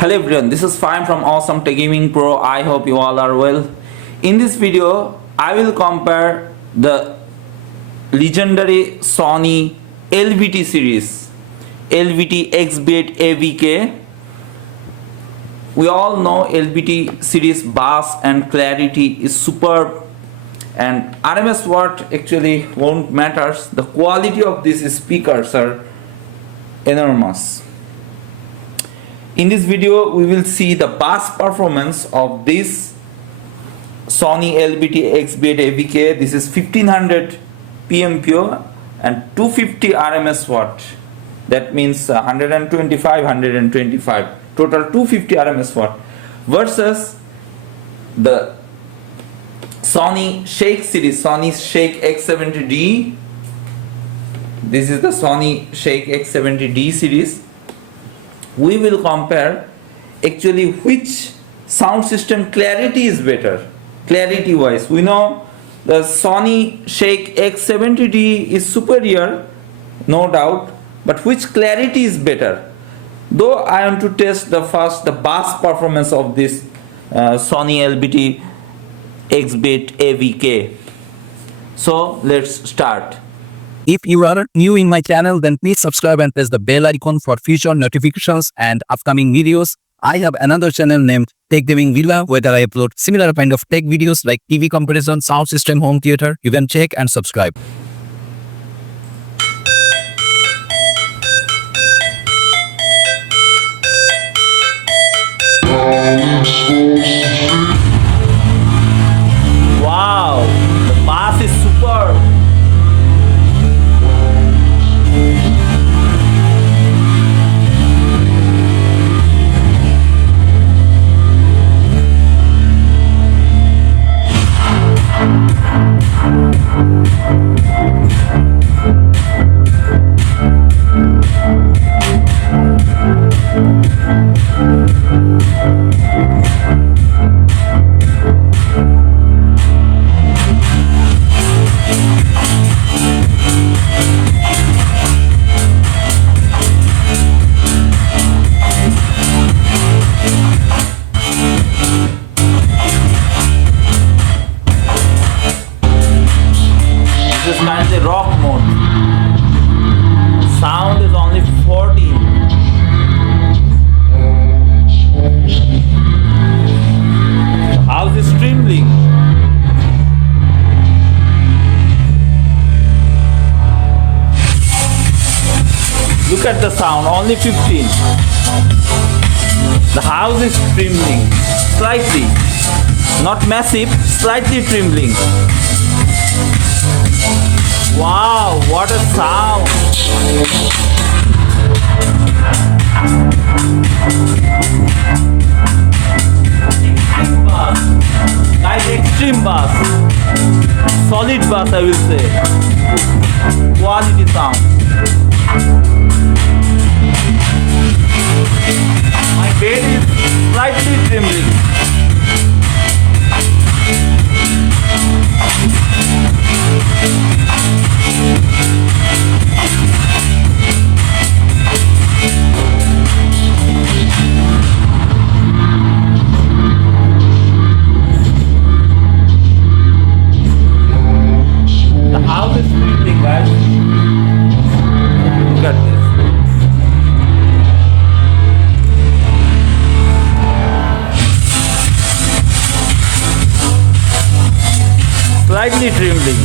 Hello everyone, this is Fine from Awesome Tech Gaming Pro. I hope you all are well. In this video, I will compare the legendary Sony LBT series, LBT XB8AVK. We all know LBT series bass and clarity is superb, and RMS watt actually won't matter. The quality of these speakers are enormous. In this video, we will see the bass performance of this Sony LBT XB8AVK. This is 1500 PMPO and 250 RMS watt. That means 125, total 250 RMS watt versus the Sony SHAKE series, Sony SHAKE X70D. This is the Sony SHAKE X70D series. We will compare actually which sound system clarity is better, clarity wise. We know the Sony SHAKE X70D is superior, no doubt, but which clarity is better? Though I want to test the bass performance of this Sony LBT XB8AVK. So let's start. If you are new in my channel, then please subscribe and press the bell icon for future notifications and upcoming videos. I have another channel named Tech Gaming Villa, where I upload similar kind of tech videos like TV comparison, sound system, home theater. You can check and subscribe. Wow, the bass is superb. This is currently rock mode. Sound is only 14. The house is trembling. Look at the sound, only 15. The house is trembling slightly, not massive, slightly trembling. Wow, what a sound! Extreme bass. Guys, extreme bass. Solid bass, I will say. Quality sound. My bed is slightly trembling. The house is trembling, guys. Look at this. Slightly trembling.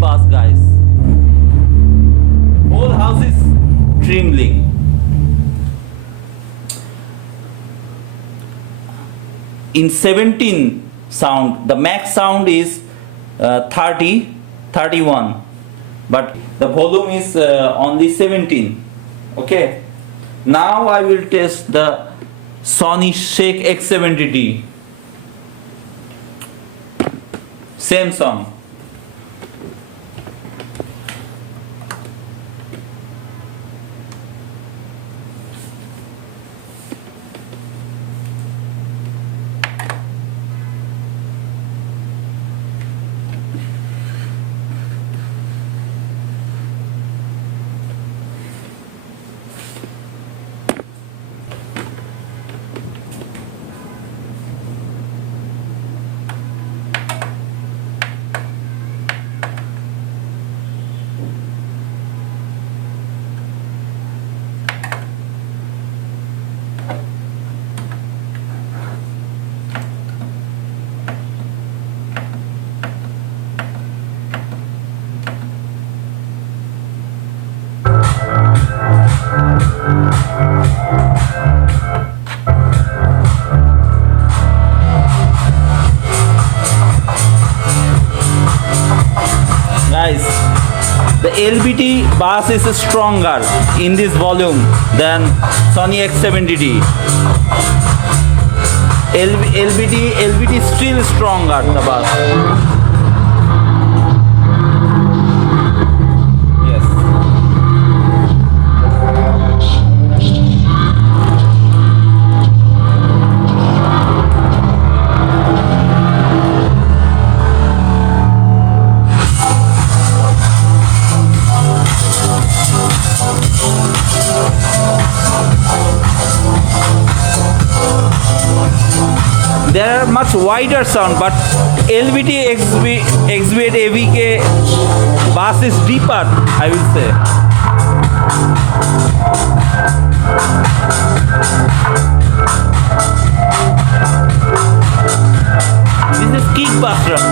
Bass, guys. Whole house is trembling. In 17 sound, the max sound is 31, but the volume is only 17. Okay, Now I will test the Sony SHAKE X70D. Same song. Guys, the LBT bass is stronger in this volume than Sony X70D. LBT is still stronger, the bass. Yes. There are much wider sound, but LBT XB8AVK bass is deeper, I will say. This is kick bass drum.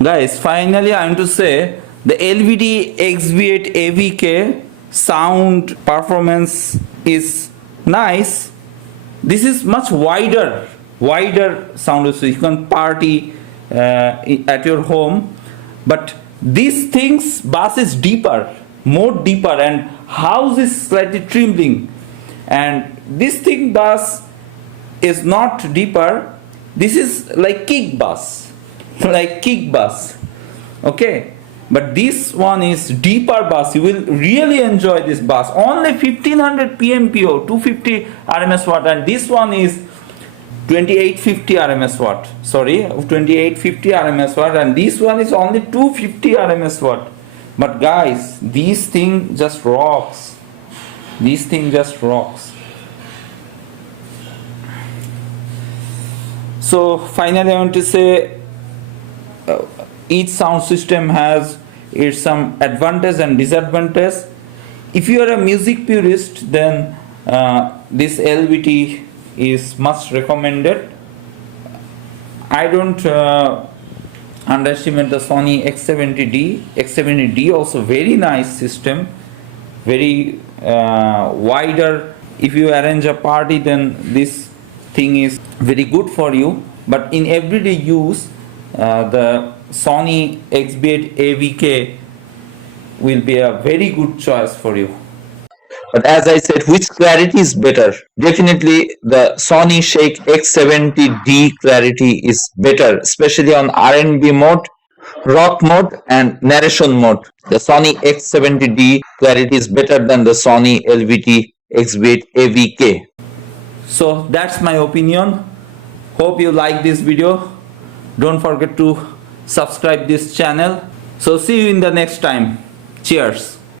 Guys, finally I want to say the LBT XB8AVK sound performance is nice. This is much wider sound, so you can party at your home. But these things bass is deeper, more deeper, and house is slightly trembling. And this thing bass is not deeper. This is like kick bass. Like kick bass, okay, but this one is deeper bass. You will really enjoy this bass. Only 1500 PMPO, 250 RMS watt, and this one is 2850 RMS watt. Sorry, 2850 RMS watt, and this one is only 250 RMS watt. But guys, this thing just rocks. This thing just rocks. So finally, I want to say. Each sound system has its some advantage and disadvantage. If you are a music purist, then this LBT is much recommended. I don't underestimate the Sony X70D also very nice system, very wider. If you arrange a party, then this thing is very good for you. But in everyday use, the Sony XB8AVK will be a very good choice for you. But as I said, which clarity is better? Definitely the Sony SHAKE X70D clarity is better, especially on R&B mode, rock mode and narration mode. The Sony X70D clarity is better than the Sony LBT XB8AVK. So that's my opinion. Hope you like this video. Don't forget to subscribe this channel. So see you in the next time. Cheers.